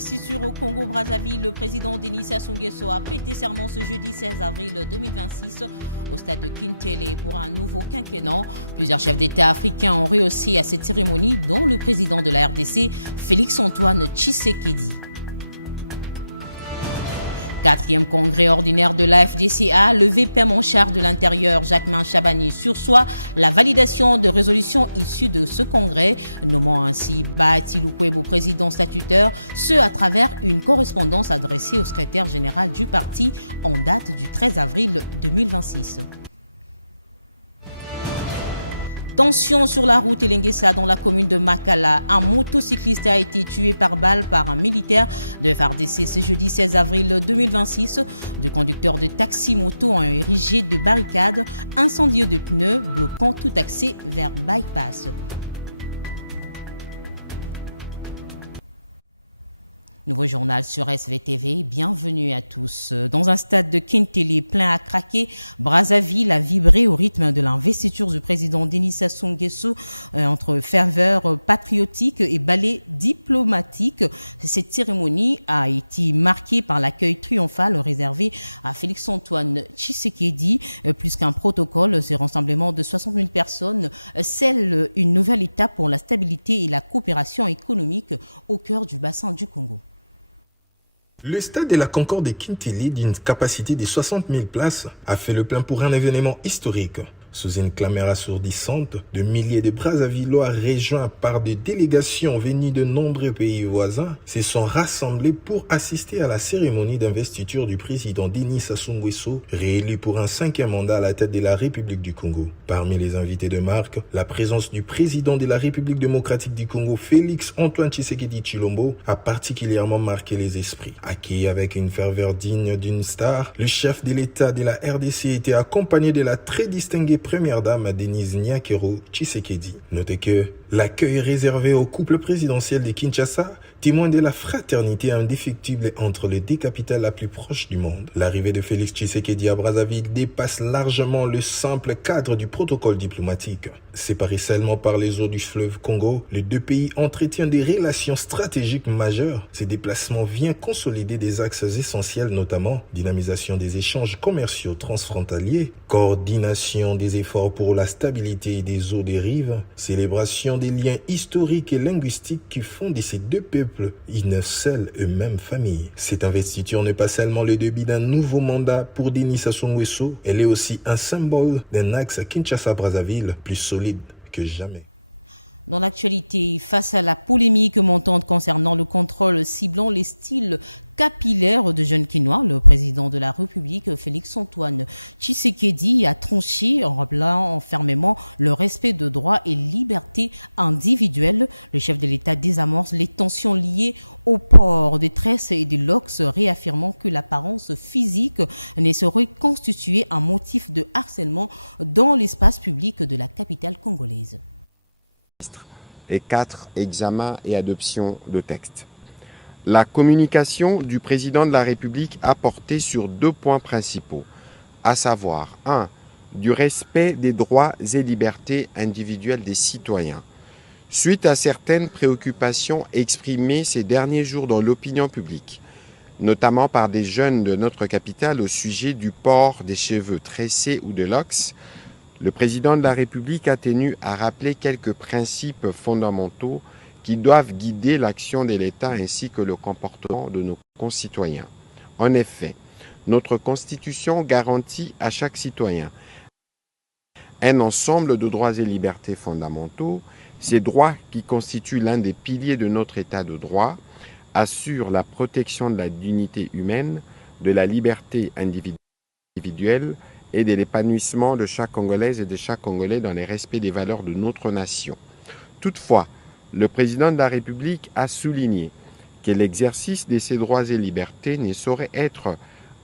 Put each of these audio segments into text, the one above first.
d'investiture au Congo-Brazzaville, le président Denis Sassou Nguesso a prêté serment ce jeudi 16 avril 2026 au stade de Kintele pour un nouveau quinquennat. Plusieurs chefs d'État africains ont rehaussé à cette cérémonie, dont le président de la RDC, Félix-Antoine Tshisekedi. 4e congrès ordinaire de l'AFDCA, le VPM en charge de l'intérieur, Jacquemain Chabani, sursoit la validation de résolutions issues de ce congrès, nommant ainsi Bahati Lukwebo président statutaire, ce à travers une correspondance adressée au secrétaire général du parti en date du 13 avril 2026. Tension sur la route Elenguessa dans la commune de Makala. Un motocycliste a été tué par balle par un militaire de FARDC ce jeudi 16 avril 2026. Deux conducteurs de taxi-moto ont érigé de barricades, incendieux de pneus, bloquant tout accès vers bypass. Nouveau journal sur SVTV, bienvenue à tous. Dans un stade de Kintele plein à craquer, Brazzaville a vibré au rythme de l'investiture du président Denis Sassou Nguesso entre ferveur patriotique et ballet diplomatique. Cette cérémonie a été marquée par l'accueil triomphal réservé à Félix-Antoine Tshisekedi. Plus qu'un protocole, ce rassemblement de 60 000 personnes scelle une nouvelle étape pour la stabilité et la coopération économique au cœur du bassin du Congo. Le stade de la Concorde de Kintele, d'une capacité de 60 000 places, a fait le plein pour un événement historique. Sous une clameur assourdissante, de milliers de Brazzavillois rejoints par des délégations venues de nombreux pays voisins se sont rassemblés pour assister à la cérémonie d'investiture du président Denis Sassou Nguesso, réélu pour un 5e mandat à la tête de la République du Congo. Parmi les invités de marque, la présence du président de la République démocratique du Congo, Félix-Antoine Tshisekedi Tshilombo, a particulièrement marqué les esprits. Accueilli avec une ferveur digne d'une star, le chef de l'État de la RDC était accompagné de la très distinguée première dame Denise Nyakero Tshisekedi. Notez que l'accueil réservé au couple présidentiel de Kinshasa témoigne de la fraternité indéfectible entre les deux capitales la plus proches du monde. L'arrivée de Félix Tshisekedi à Brazzaville dépasse largement le simple cadre du protocole diplomatique. Séparés seulement par les eaux du fleuve Congo, les deux pays entretiennent des relations stratégiques majeures. Ces déplacements viennent consolider des axes essentiels, notamment dynamisation des échanges commerciaux transfrontaliers, coordination des efforts pour la stabilité des eaux des rives, célébration des liens historiques et linguistiques qui font de ces deux peuples une seule et même famille. Cette investiture n'est pas seulement le début d'un nouveau mandat pour Denis Sassou Nguesso, elle est aussi un symbole d'un axe Kinshasa-Brazzaville plus solide que jamais. Dans l'actualité, face à la polémique montante concernant le contrôle ciblant les styles capillaires de jeunes Quinois, le président de la République, Félix-Antoine Tshisekedi, a tranché en rappelant fermement le respect de droits et libertés individuelles. Le chef de l'État désamorce les tensions liées au port des tresses et des locks, réaffirmant que l'apparence physique ne saurait constituer un motif de harcèlement dans l'espace public de la capitale congolaise. Et 4 examens et adoptions de textes. La communication du président de la République a porté sur 2 points principaux, à savoir 1. Du respect des droits et libertés individuelles des citoyens. Suite à certaines préoccupations exprimées ces derniers jours dans l'opinion publique, notamment par des jeunes de notre capitale au sujet du port des cheveux tressés ou de locks, le président de la République a tenu à rappeler quelques principes fondamentaux qui doivent guider l'action de l'État ainsi que le comportement de nos concitoyens. En effet, notre Constitution garantit à chaque citoyen un ensemble de droits et libertés fondamentaux. Ces droits, qui constituent l'un des piliers de notre État de droit, assurent la protection de la dignité humaine, de la liberté individuelle et de l'épanouissement de chaque Congolaise et de chaque Congolais dans le respect des valeurs de notre nation. Toutefois, le président de la République a souligné que l'exercice de ces droits et libertés ne saurait être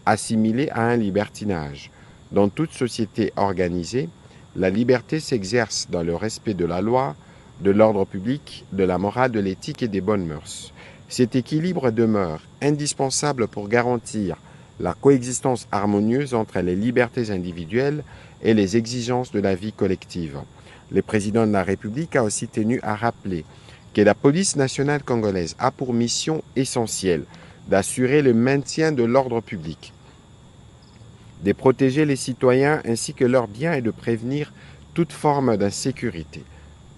assimilé à un libertinage. Dans toute société organisée, la liberté s'exerce dans le respect de la loi, de l'ordre public, de la morale, de l'éthique et des bonnes mœurs. Cet équilibre demeure indispensable pour garantir la coexistence harmonieuse entre les libertés individuelles et les exigences de la vie collective. Le président de la République a aussi tenu à rappeler que la police nationale congolaise a pour mission essentielle d'assurer le maintien de l'ordre public, de protéger les citoyens ainsi que leurs biens et de prévenir toute forme d'insécurité.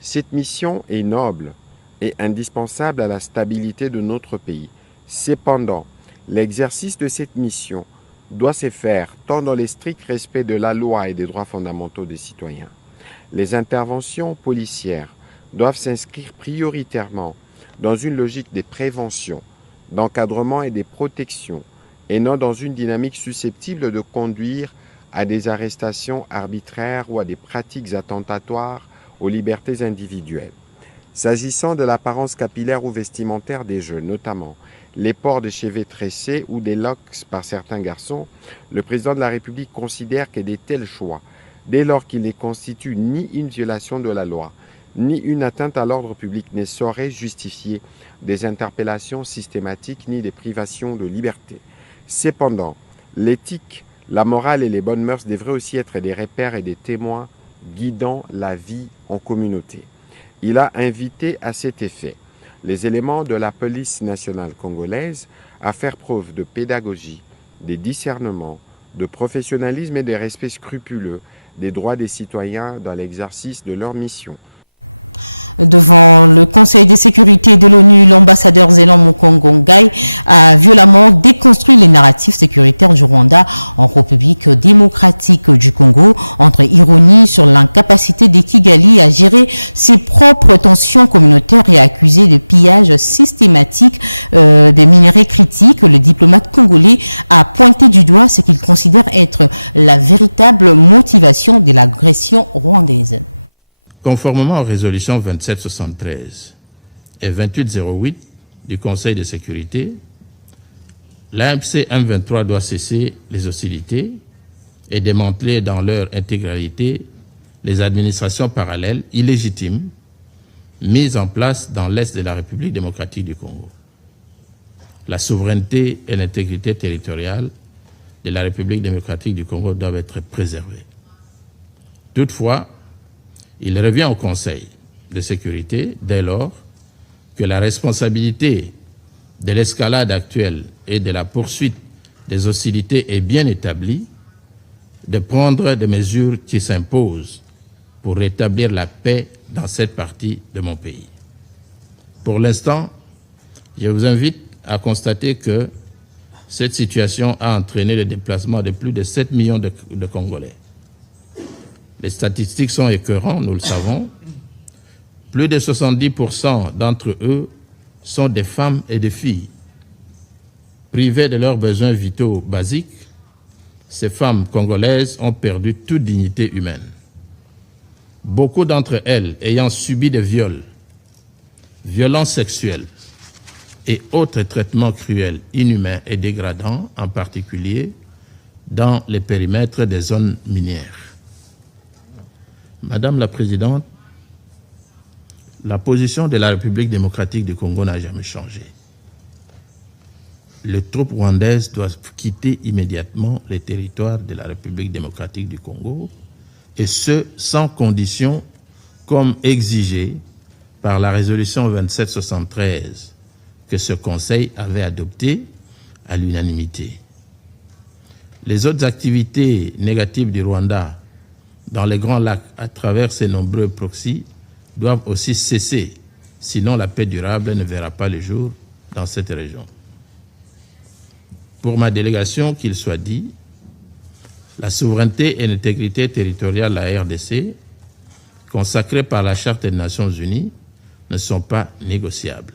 Cette mission est noble et indispensable à la stabilité de notre pays. Cependant, l'exercice de cette mission doit se faire tant dans le strict respect de la loi et des droits fondamentaux des citoyens. Les interventions policières doivent s'inscrire prioritairement dans une logique de prévention, d'encadrement et de protection, et non dans une dynamique susceptible de conduire à des arrestations arbitraires ou à des pratiques attentatoires aux libertés individuelles. S'agissant de l'apparence capillaire ou vestimentaire des jeunes, notamment les ports de cheveux tressés ou des locks par certains garçons, le président de la République considère que de tels choix, dès lors qu'ils ne constituent ni une violation de la loi, ni une atteinte à l'ordre public, ne sauraient justifier des interpellations systématiques ni des privations de liberté. Cependant, l'éthique, la morale et les bonnes mœurs devraient aussi être des repères et des témoins guidant la vie en communauté. Il a invité à cet effet les éléments de la police nationale congolaise à faire preuve de pédagogie, de discernement, de professionnalisme et de respect scrupuleux des droits des citoyens dans l'exercice de leur mission. Devant le Conseil de sécurité de l'ONU, l'ambassadeur Zélan Mukongo-Ngai a violemment déconstruit les narratifs sécuritaires du Rwanda en République démocratique du Congo, entre ironie sur l'incapacité de Kigali à gérer ses propres tensions communautaires et accusé de pillage systématique des minerais critiques. Le diplomate congolais a pointé du doigt ce qu'il considère être la véritable motivation de l'agression rwandaise. Conformément aux résolutions 2773 et 2808 du Conseil de sécurité, l'AMC M23 doit cesser les hostilités et démanteler dans leur intégralité les administrations parallèles illégitimes mises en place dans l'Est de la République démocratique du Congo. La souveraineté et l'intégrité territoriale de la République démocratique du Congo doivent être préservées. Toutefois, il revient au Conseil de sécurité, dès lors que la responsabilité de l'escalade actuelle et de la poursuite des hostilités est bien établie, de prendre des mesures qui s'imposent pour rétablir la paix dans cette partie de mon pays. Pour l'instant, je vous invite à constater que cette situation a entraîné le déplacement de plus de 7 millions de Congolais. Les statistiques sont écœurantes, nous le savons. Plus de 70% d'entre eux sont des femmes et des filles. Privées de leurs besoins vitaux basiques, ces femmes congolaises ont perdu toute dignité humaine. Beaucoup d'entre elles ayant subi des viols, violences sexuelles et autres traitements cruels, inhumains et dégradants, en particulier dans les périmètres des zones minières. Madame la Présidente, la position de la République démocratique du Congo n'a jamais changé. Les troupes rwandaises doivent quitter immédiatement les territoires de la République démocratique du Congo, et ce, sans condition, comme exigé par la résolution 2773 que ce Conseil avait adoptée à l'unanimité. Les autres activités négatives du Rwanda dans les Grands Lacs, à travers ces nombreux proxys, doivent aussi cesser, sinon la paix durable ne verra pas le jour dans cette région. Pour ma délégation, qu'il soit dit, la souveraineté et l'intégrité territoriale de la RDC, consacrées par la Charte des Nations Unies, ne sont pas négociables.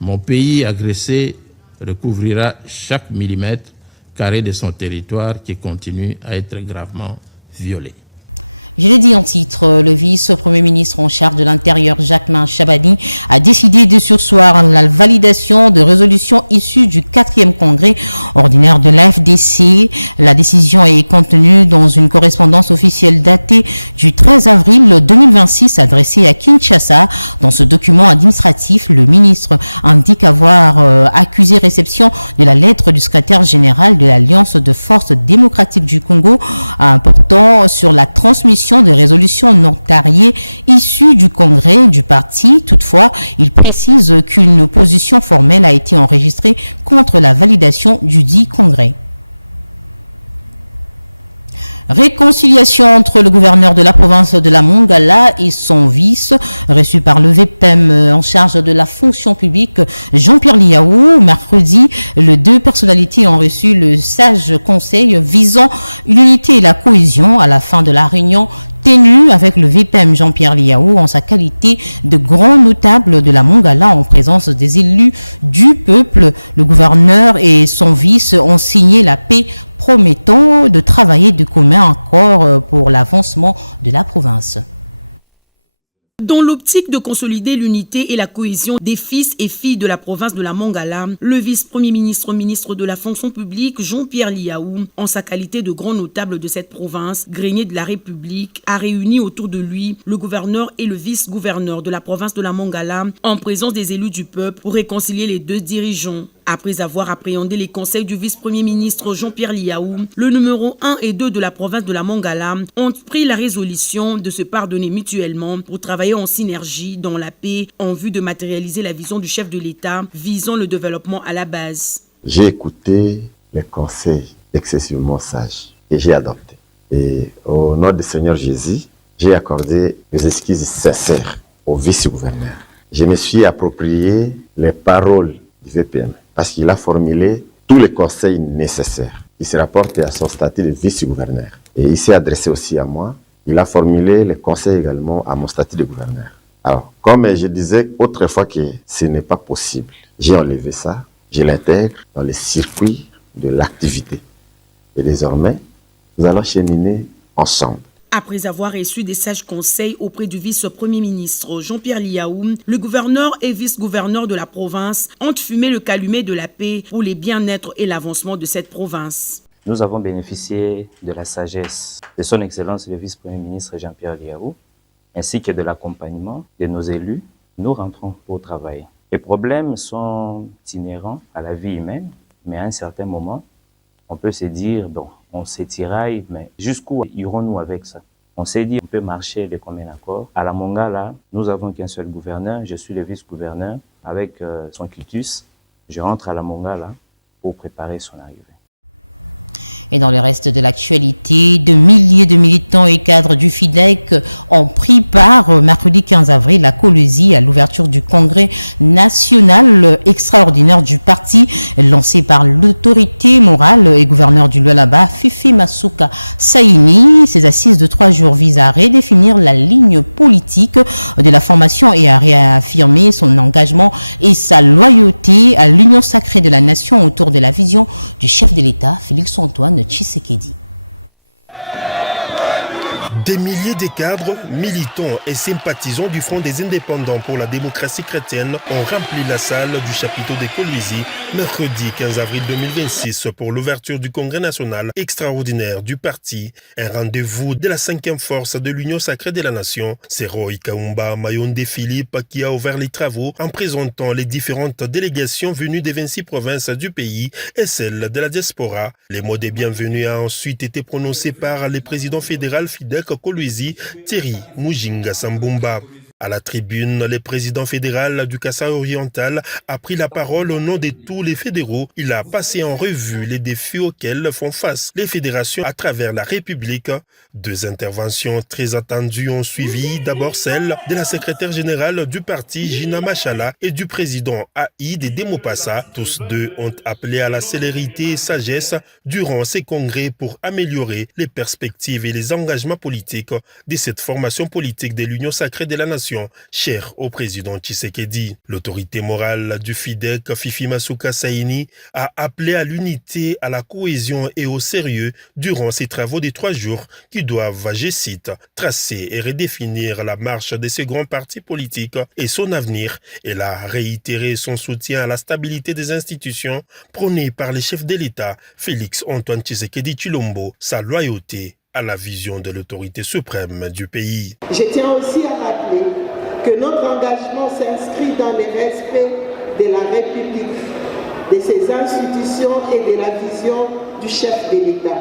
Mon pays agressé recouvrira chaque millimètre carré de son territoire qui continue à être gravement violé. Je l'ai dit en titre, le vice-premier ministre en charge de l'Intérieur, Jacquemain Chabani, a décidé de surseoir la validation de résolutions issues du 4e congrès ordinaire de l'AFDC. La décision est contenue dans une correspondance officielle datée du 13 avril 2026 adressée à Kinshasa. Dans ce document administratif, le ministre indique avoir accusé réception de la lettre du secrétaire général de l'Alliance de forces démocratiques du Congo portant sur la transmission l'adoption des résolutions notariées issues du congrès du parti. Toutefois, il précise qu'une opposition formelle a été enregistrée contre la validation du dit congrès. Réconciliation entre le gouverneur de la province de la Mongala et son vice, reçu par le VPEM en charge de la fonction publique, Jean-Pierre Liaou. Mercredi, les deux personnalités ont reçu le sage conseil visant l'unité et la cohésion à la fin de la réunion tenue avec le VPM Jean-Pierre Liaou en sa qualité de grand notable de la Mongala en présence des élus du peuple. Le gouverneur et son vice ont signé la paix, promettant de travailler de commun accord pour l'avancement de la province. Dans l'optique de consolider l'unité et la cohésion des fils et filles de la province de la Mongala, le vice-premier ministre, ministre de la fonction publique, Jean-Pierre Liaou, en sa qualité de grand notable de cette province, grenier de la République, a réuni autour de lui le gouverneur et le vice-gouverneur de la province de la Mongala, en présence des élus du peuple, pour réconcilier les deux dirigeants. Après avoir appréhendé les conseils du vice-premier ministre Jean-Pierre Liaou, le numéro 1 et 2 de la province de la Mongala ont pris la résolution de se pardonner mutuellement pour travailler en synergie dans la paix en vue de matérialiser la vision du chef de l'État visant le développement à la base. J'ai écouté les conseils excessivement sages et j'ai adopté. Et au nom du Seigneur Jésus, j'ai accordé des excuses sincères au vice-gouverneur. Je me suis approprié les paroles du VPM. Parce qu'il a formulé tous les conseils nécessaires qui se rapportent à son statut de vice-gouverneur. Et il s'est adressé aussi à moi. Il a formulé les conseils également à mon statut de gouverneur. Alors, comme je disais autrefois que ce n'est pas possible, j'ai enlevé ça, je l'intègre dans les circuits de l'activité. Et désormais, nous allons cheminer ensemble. Après avoir reçu des sages conseils auprès du vice-premier ministre Jean-Pierre Liaou, le gouverneur et vice-gouverneur de la province ont fumé le calumet de la paix pour le bien-être et l'avancement de cette province. Nous avons bénéficié de la sagesse de son Excellence le vice-premier ministre Jean-Pierre Liaou, ainsi que de l'accompagnement de nos élus. Nous rentrons pour travailler. Les problèmes sont inhérents à la vie humaine, mais à un certain moment, on peut se dire, bon, on s'étiraille, mais jusqu'où irons-nous avec ça? On s'est dit, on peut marcher de commun accord. À la Mongala, nous avons qu'un seul gouverneur, je suis le vice-gouverneur, avec son quitus. Je rentre à la Mongala pour préparer son arrivée. Et dans le reste de l'actualité, de milliers de militants et cadres du FIDEC ont pris part mercredi 15 avril à Kolwezi à l'ouverture du congrès national extraordinaire du parti lancé par l'autorité morale et gouverneur du Lualaba, Fifi Masuka Saini. Ces assises de 3 jours visent à redéfinir la ligne politique de la formation et à réaffirmer son engagement et sa loyauté à l'union sacrée de la nation autour de la vision du chef de l'État, Félix Antoine Tshisekedi. Des milliers de cadres, militants et sympathisants du Front des indépendants pour la démocratie chrétienne ont rempli la salle du chapiteau de Kolwezi mercredi 15 avril 2026 pour l'ouverture du congrès national extraordinaire du parti, un rendez-vous de la 5e force de l'Union sacrée de la nation. C'est Roy Kaumba Mayonde Philippe qui a ouvert les travaux en présentant les différentes délégations venues des 26 provinces du pays et celles de la diaspora. Les mots de bienvenue ont ensuite été prononcés par le président fédéral FIDEC Kolwezi, Thierry Mujinga Sambumba. À la tribune, le président fédéral du Kasaï oriental a pris la parole au nom de tous les fédéraux. Il a passé en revue les défis auxquels font face les fédérations à travers la République. 2 interventions très attendues ont suivi. D'abord celle de la secrétaire générale du parti, Gina Machala, et du président Aïd Demopassa. Tous deux ont appelé à la célérité et sagesse durant ces congrès pour améliorer les perspectives et les engagements politiques de cette formation politique de l'Union sacrée de la nation, chère au président Tshisekedi. L'autorité morale du FIDEC, Fifi Masuka Saini, a appelé à l'unité, à la cohésion et au sérieux durant ces travaux de 3 jours qui doivent, je cite, tracer et redéfinir la marche de ce grand parti politique et son avenir. Elle a réitéré son soutien à la stabilité des institutions prônée par le chef de l'État, Félix Antoine Tshisekedi Tshilombo, sa loyauté à la vision de l'autorité suprême du pays. Je tiens aussi à rappeler que notre engagement s'inscrit dans le respect de la République, de ses institutions et de la vision du chef de l'État.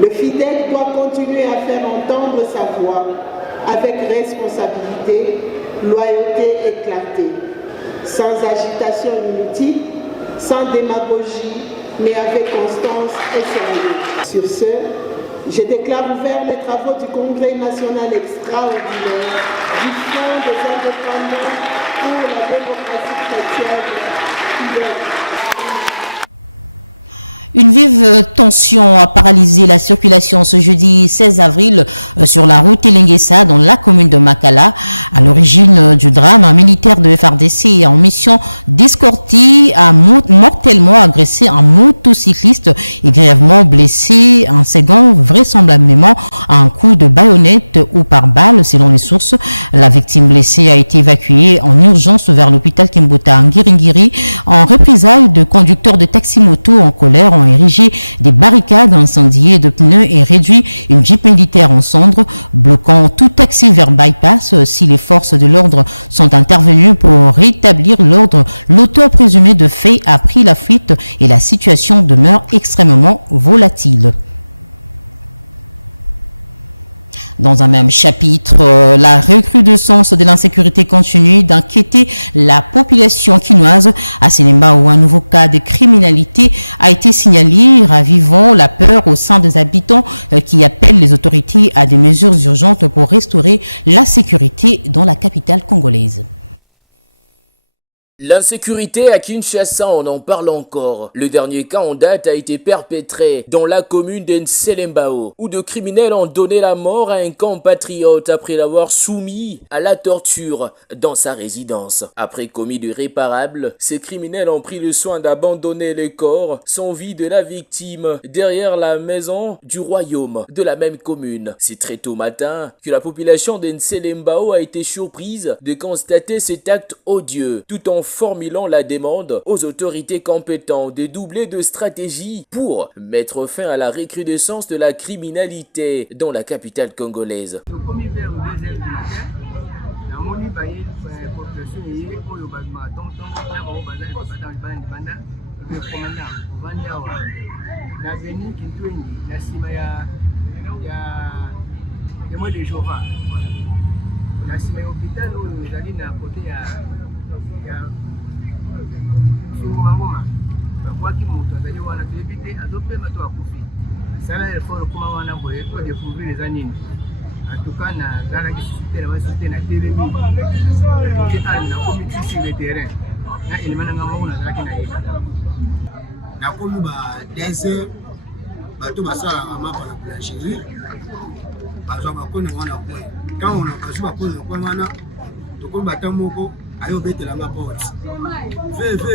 Le FIDEC doit continuer à faire entendre sa voix avec responsabilité, loyauté et clarté, sans agitation inutile, sans démagogie, mais avec constance et sérieux. Sur ce, je déclare ouvert les travaux du Congrès national extraordinaire du Front des indépendants pour la démocratie chrétienne, FIDEC. Une vive tension a paralysé la circulation ce jeudi 16 avril sur la route Elenguessa dans la commune de Makala. À l'origine du drame, un militaire de FRDC en mission d'escorter a mortellement agressé un motocycliste et grièvement blessé un second vraisemblablement à un coup de baïonnette ou par balle selon les sources. La victime blessée a été évacuée en urgence vers l'hôpital Kimbota Ngiringiri en représailles de conducteurs de taxi-moto en colère ont érigé des barricades incendiées de pneus et réduit une jeep militaire en cendres, bloquant tout taxi vers bypass. Si les forces de l'ordre sont intervenues pour rétablir l'ordre, l'auteur présumé de fait a pris la fuite et la situation demeure extrêmement volatile. Dans un même chapitre, la recrudescence de l'insécurité continue d'inquiéter la population quinoise. À Sénémba, où un nouveau cas de criminalité a été signalé, ravivant la peur au sein des habitants qui appellent les autorités à des mesures urgentes pour restaurer la sécurité dans la capitale congolaise. L'insécurité à Kinshasa, on en parle encore. Le dernier cas en date a été perpétré dans la commune d'Nselembao, où de criminels ont donné la mort à un compatriote après l'avoir soumis à la torture dans sa résidence. Après commis d'irréparables, ces criminels ont pris le soin d'abandonner les corps sans vie de la victime derrière la maison du royaume de la même commune. C'est très tôt matin que la population d'Nselembao a été surprise de constater cet acte odieux, tout en formulant la demande aux autorités compétentes de doubler de stratégie pour mettre fin à la recrudescence de la criminalité dans la capitale congolaise. bakwaki moto azali wana toyebi te azopema to akufi sala effort okoma wana boye po découvrir eza nini antuka nazalaki susu te na basusu te na telemi oke ani nakomi ti sur le terrain na elema nanga moko nazalaki na ye nakomi ba dese bato basalaka mapa na boulangerie bazwa bakoni wana kwe ntango na bazwi bakoni na kwe wana tokomi bata moko ayo betela nga porte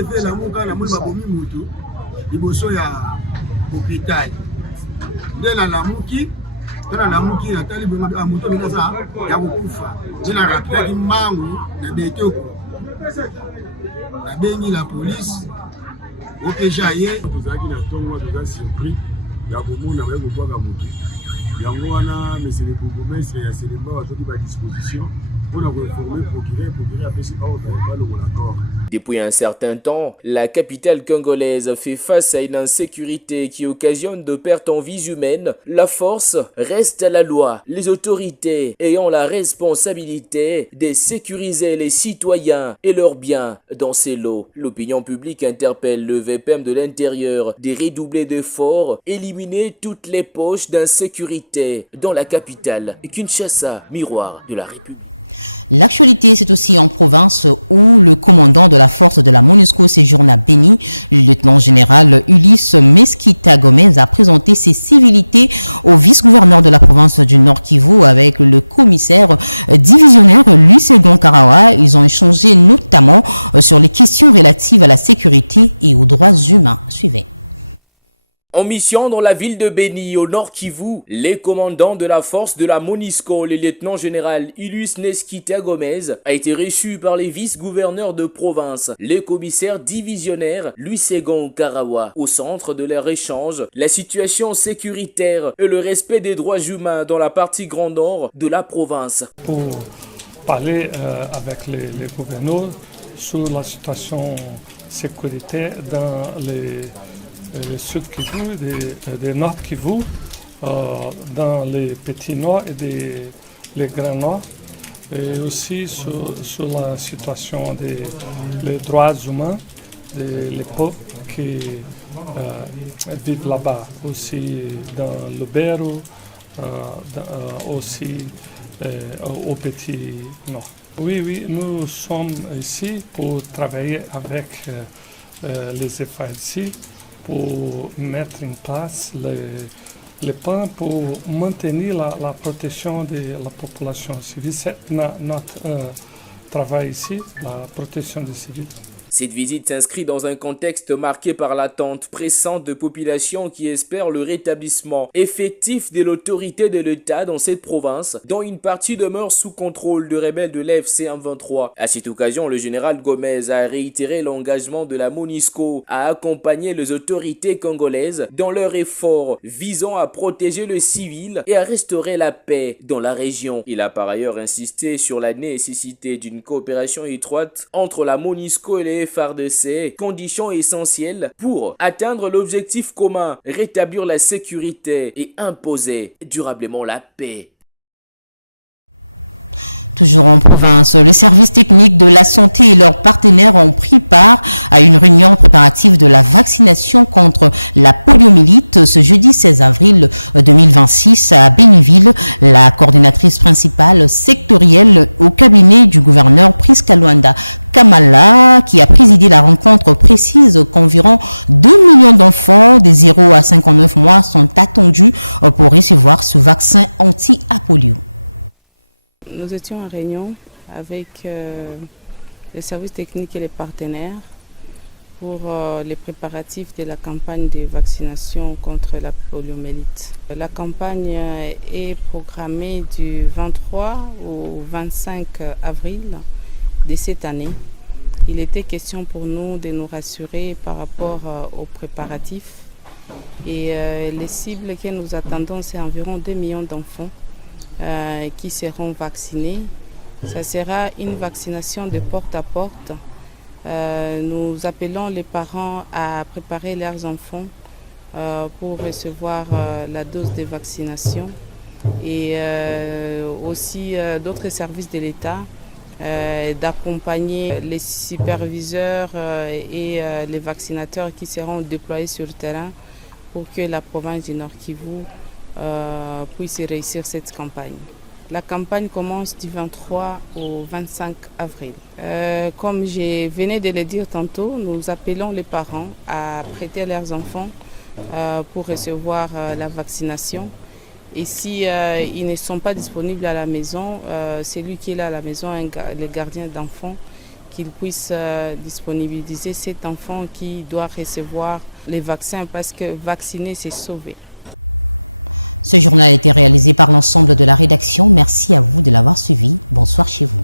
ve la muka na muli babomi mutu liboso ya hôpital nde na lamuki natali bongo moto bena za ya kokufa nde na rapelaki mbangu na betoko na bengi la police opeja ye tozalaki na ntongo toza surpris ya komona baye kobwaka motu yango wana monsieur le bourgmestre ya Selemba azwaki badisposition. Depuis un certain temps, la capitale congolaise fait face à une insécurité qui occasionne de pertes en vies humaines. La force reste à la loi. Les autorités ayant la responsabilité de sécuriser les citoyens et leurs biens dans ces lots. L'opinion publique interpelle le VPM de l'intérieur de redoubler d'efforts, éliminer toutes les poches d'insécurité dans la capitale. Kinshasa, miroir de la République. L'actualité, c'est aussi en province où le commandant de la force de la MONUSCO séjourne à Béni. Le lieutenant-général Ulysse Mesquita Gomez a présenté ses civilités au vice-gouverneur de la province du Nord Kivu avec le commissaire divisionnaire Louis Ségon Karawa. Ils ont échangé notamment sur les questions relatives à la sécurité et aux droits humains. Suivez. En mission dans la ville de Béni, au Nord Kivu, les commandants de la force de la MONUSCO, le lieutenant-général Ulysse Mesquita Gomez, a été reçu par les vice-gouverneurs de province, les commissaires divisionnaires Louis Ségon Karawa. Au centre de leur échange, la situation sécuritaire et le respect des droits humains dans la partie grand nord de la province. Pour parler avec les gouverneurs sur la situation sécuritaire dans le Sud Kivu, des Nord Kivu, dans les petits noix et les grands noix, et aussi sur la situation des droits humains des peuples qui vivent là-bas, aussi dans le Bérou, aussi au Petit Nord. Oui, nous sommes ici pour travailler avec les FARC pour mettre en place les plans pour maintenir la protection de la population civile. C'est notre travail ici, la protection des civils. Cette visite s'inscrit dans un contexte marqué par l'attente pressante de populations qui espèrent le rétablissement effectif de l'autorité de l'État dans cette province, dont une partie demeure sous contrôle de rebelles de l'AFC M23. À cette occasion, le général Gomez a réitéré l'engagement de la MONUSCO à accompagner les autorités congolaises dans leur effort visant à protéger le civil et à restaurer la paix dans la région. Il a par ailleurs insisté sur la nécessité d'une coopération étroite entre la MONUSCO et les FARDC, condition essentielle pour atteindre l'objectif commun, rétablir la sécurité et imposer durablement la paix. Toujours en province, le service technique de la santé et leurs partenaires ont pris part à une réunion préparative de la vaccination contre la poliomyélite ce jeudi 16 avril 2026 à Béniville. La coordinatrice principale sectorielle au cabinet du gouverneur Priska Luanda Kamala, qui a présidé la rencontre, précise qu'environ 2 millions d'enfants des 0 à 59 mois sont attendus pour recevoir ce vaccin anti-polio. Nous étions en réunion avec les services techniques et les partenaires pour les préparatifs de la campagne de vaccination contre la poliomyélite. La campagne est programmée du 23 au 25 avril de cette année. Il était question pour nous de nous rassurer par rapport aux préparatifs et les cibles que nous attendons, c'est environ 2 millions d'enfants qui seront vaccinés. Ça sera une vaccination de porte à porte. Nous appelons les parents à préparer leurs enfants pour recevoir la dose de vaccination et aussi d'autres services de l'État d'accompagner les superviseurs et les vaccinateurs qui seront déployés sur le terrain pour que la province du Nord Kivu puisse réussir cette campagne. La campagne commence du 23 au 25 avril. Comme je venais de le dire tantôt, nous appelons les parents à prêter leurs enfants pour recevoir la vaccination. Et si ils ne sont pas disponibles à la maison, celui qui est là à la maison, le gardien d'enfants, qu'il puisse disponibiliser cet enfant qui doit recevoir les vaccins parce que vacciner, c'est sauver. Ce journal a été réalisé par l'ensemble de la rédaction. Merci à vous de l'avoir suivi. Bonsoir chez vous.